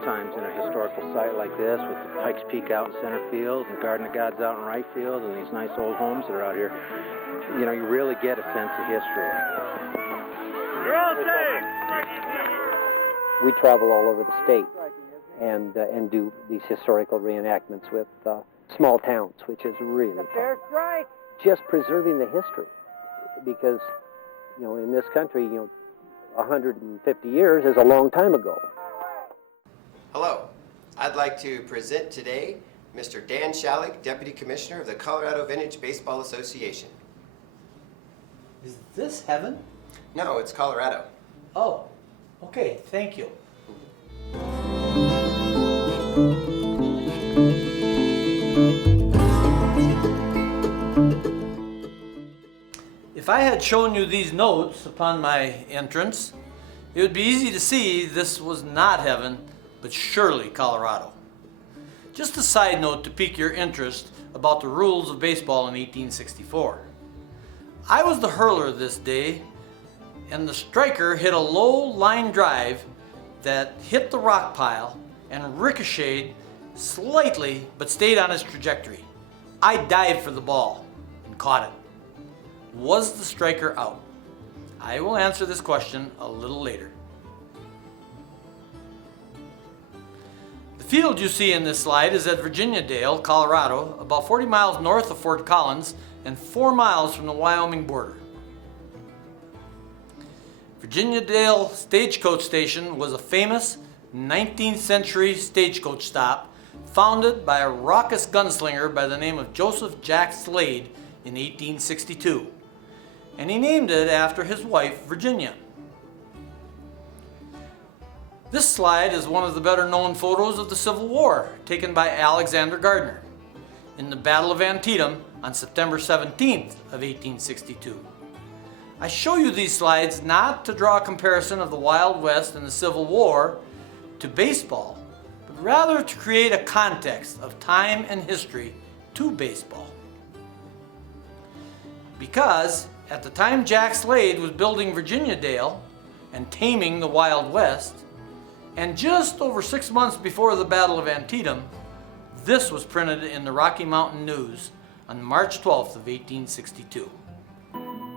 sometimes in a historical site like this with the Pikes Peak out in center field and Garden of Gods out in right field and these nice old homes that are out here, you know, you really get a sense of history. You're all safe! We travel all over the state and do these historical reenactments with small towns, which is really fun. Just preserving the history, because, you know, in this country, you know, 150 years is a long time ago. Hello, I'd like to present today Mr. Dan Shalik, Deputy Commissioner of the Colorado Vintage Baseball Association. Is this heaven? No, it's Colorado. Oh, okay, thank you. If I had shown you these notes upon my entrance, it would be easy to see this was not heaven, but surely Colorado. Just a side note to pique your interest about the rules of baseball in 1864. I was the hurler this day, and the striker hit a low line drive that hit the rock pile and ricocheted slightly, but stayed on its trajectory. I dived for the ball and caught it. Was the striker out? I will answer this question a little later. The field you see in this slide is at Virginia Dale, Colorado, about 40 miles north of Fort Collins and 4 miles from the Wyoming border. Virginia Dale Stagecoach Station was a famous 19th century stagecoach stop founded by a raucous gunslinger by the name of Joseph Jack Slade in 1862. And he named it after his wife, Virginia. This slide is one of the better known photos of the Civil War, taken by Alexander Gardner in the Battle of Antietam on September 17th of 1862. I show you these slides not to draw a comparison of the Wild West and the Civil War to baseball, but rather to create a context of time and history to baseball. Because at the time Jack Slade was building Virginia Dale and taming the Wild West, and just over 6 months before the Battle of Antietam, this was printed in the Rocky Mountain News on March 12th of 1862.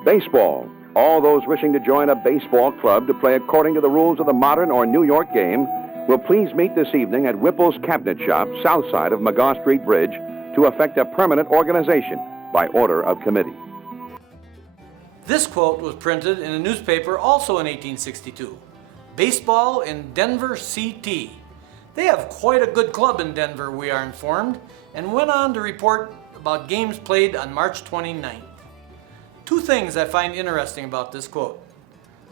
Baseball. All those wishing to join a baseball club to play according to the rules of the modern or New York game will please meet this evening at Whipple's Cabinet Shop, south side of McGaw Street Bridge, to effect a permanent organization by order of committee. This quote was printed in a newspaper also in 1862. Baseball in Denver, CT. They have quite a good club in Denver, we are informed, and went on to report about games played on March 29th. Two things I find interesting about this quote.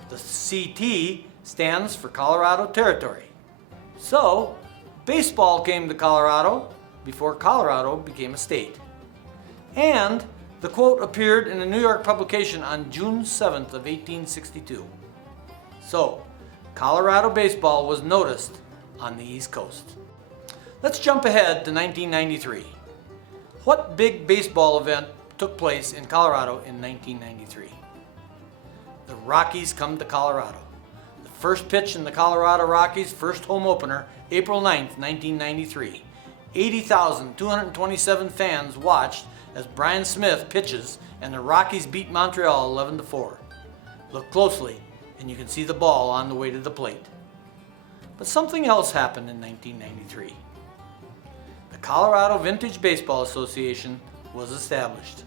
The CT stands for Colorado Territory. So, baseball came to Colorado before Colorado became a state. And the quote appeared in a New York publication on June 7th of 1862. So, Colorado baseball was noticed on the East Coast. Let's jump ahead to 1993. What big baseball event took place in Colorado in 1993? The Rockies come to Colorado. The first pitch in the Colorado Rockies' first home opener, April 9th, 1993. 80,227 fans watched as Brian Smith pitches and the Rockies beat Montreal 11-4. Look closely and you can see the ball on the way to the plate. But something else happened in 1993. The Colorado Vintage Baseball Association was established.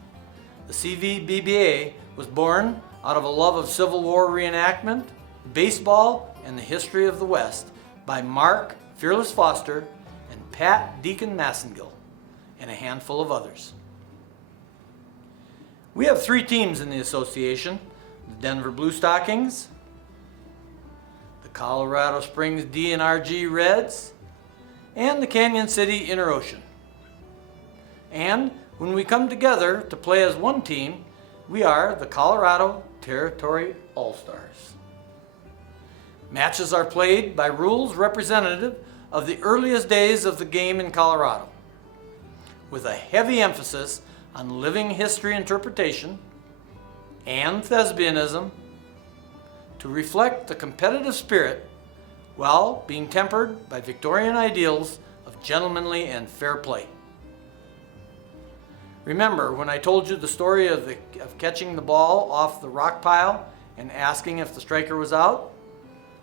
The CVBBA was born out of a love of Civil War reenactment, baseball, and the history of the West by Mark Fearless Foster and Pat Deacon Massengill, and a handful of others. We have 3 teams in the association: the Denver Blue Stockings, the Colorado Springs DNRG Reds, and the Canyon City Interocean. And when we come together to play as one team, we are the Colorado Territory All-Stars. Matches are played by rules representative of the earliest days of the game in Colorado, with a heavy emphasis on living history interpretation and thespianism to reflect the competitive spirit while being tempered by Victorian ideals of gentlemanly and fair play. Remember when I told you the story of catching the ball off the rock pile and asking if the striker was out?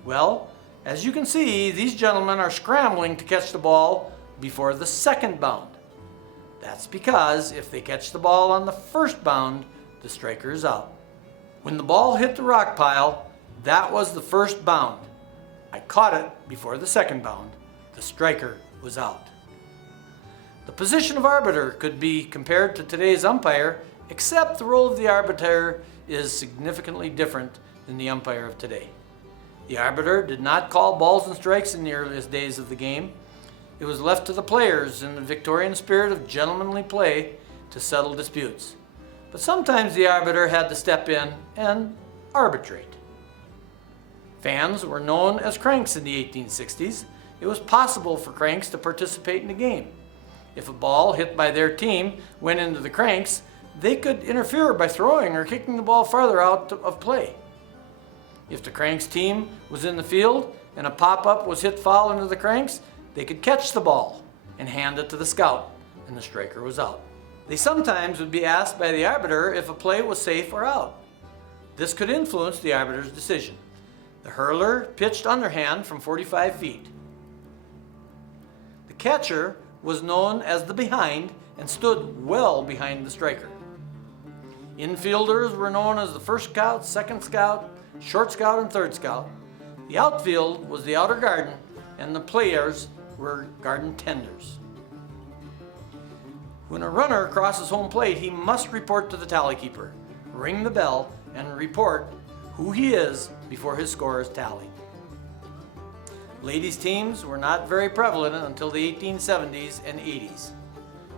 Well, as you can see, these gentlemen are scrambling to catch the ball before the second bound. That's because if they catch the ball on the first bound, the striker is out. When the ball hit the rock pile, that was the first bound. I caught it before the second bound. The striker was out. The position of arbiter could be compared to today's umpire, except the role of the arbiter is significantly different than the umpire of today. The arbiter did not call balls and strikes in the earliest days of the game. It was left to the players in the Victorian spirit of gentlemanly play to settle disputes. But sometimes the arbiter had to step in and arbitrate. Fans were known as cranks in the 1860s. It was possible for cranks to participate in the game. If a ball hit by their team went into the cranks, they could interfere by throwing or kicking the ball farther out of play. If the cranks team was in the field and a pop-up was hit foul into the cranks, they could catch the ball and hand it to the scout, and the striker was out. They sometimes would be asked by the arbiter if a play was safe or out. This could influence the arbiter's decision. The hurler pitched underhand from 45 feet. The catcher was known as the behind and stood well behind the striker. Infielders were known as the first scout, second scout, short scout, and third scout. The outfield was the outer garden, and the players were garden tenders. When a runner crosses home plate, he must report to the tally keeper, ring the bell, and report who he is before his score is tallied. Ladies' teams were not very prevalent until the 1870s and 80s.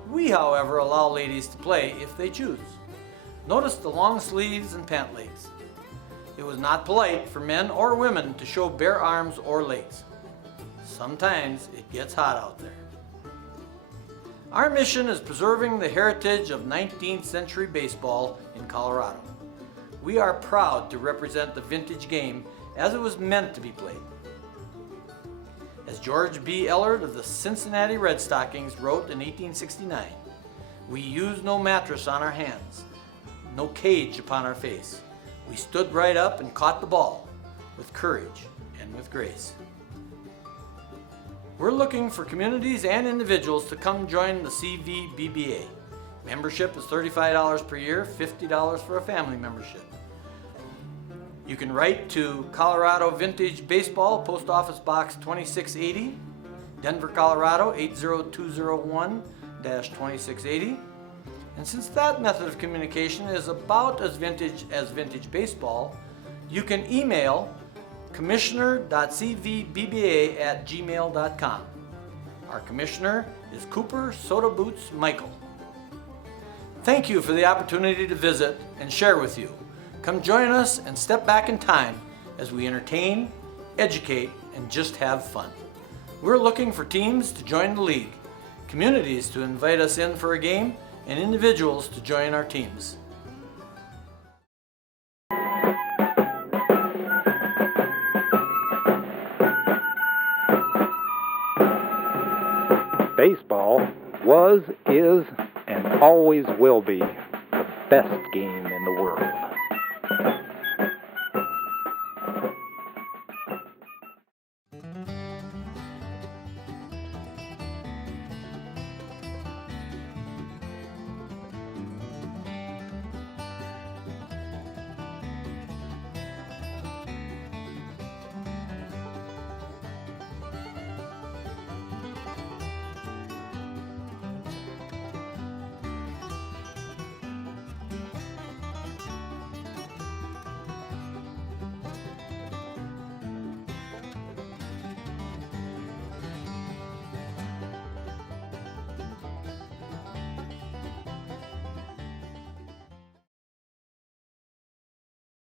We, however, allow ladies to play if they choose. Notice the long sleeves and pant legs. It was not polite for men or women to show bare arms or legs. Sometimes it gets hot out there. Our mission is preserving the heritage of 19th century baseball in Colorado. We are proud to represent the vintage game as it was meant to be played. As George B. Ellard of the Cincinnati Red Stockings wrote in 1869, "We used no mattress on our hands, no cage upon our face. We stood right up and caught the ball with courage and with grace." We're looking for communities and individuals to come join the CVBBA. Membership is $35 per year, $50 for a family membership. You can write to Colorado Vintage Baseball, Post Office Box 2680, Denver, Colorado 80201-2680. And since that method of communication is about as vintage baseball, you can email commissioner.cvbba@gmail.com. Our commissioner is Cooper Soda Boots Michael. Thank you for the opportunity to visit and share with you. Come join us and step back in time as we entertain, educate, and just have fun. We're looking for teams to join the league, communities to invite us in for a game, and individuals to join our teams. Baseball was, is, and always will be the best game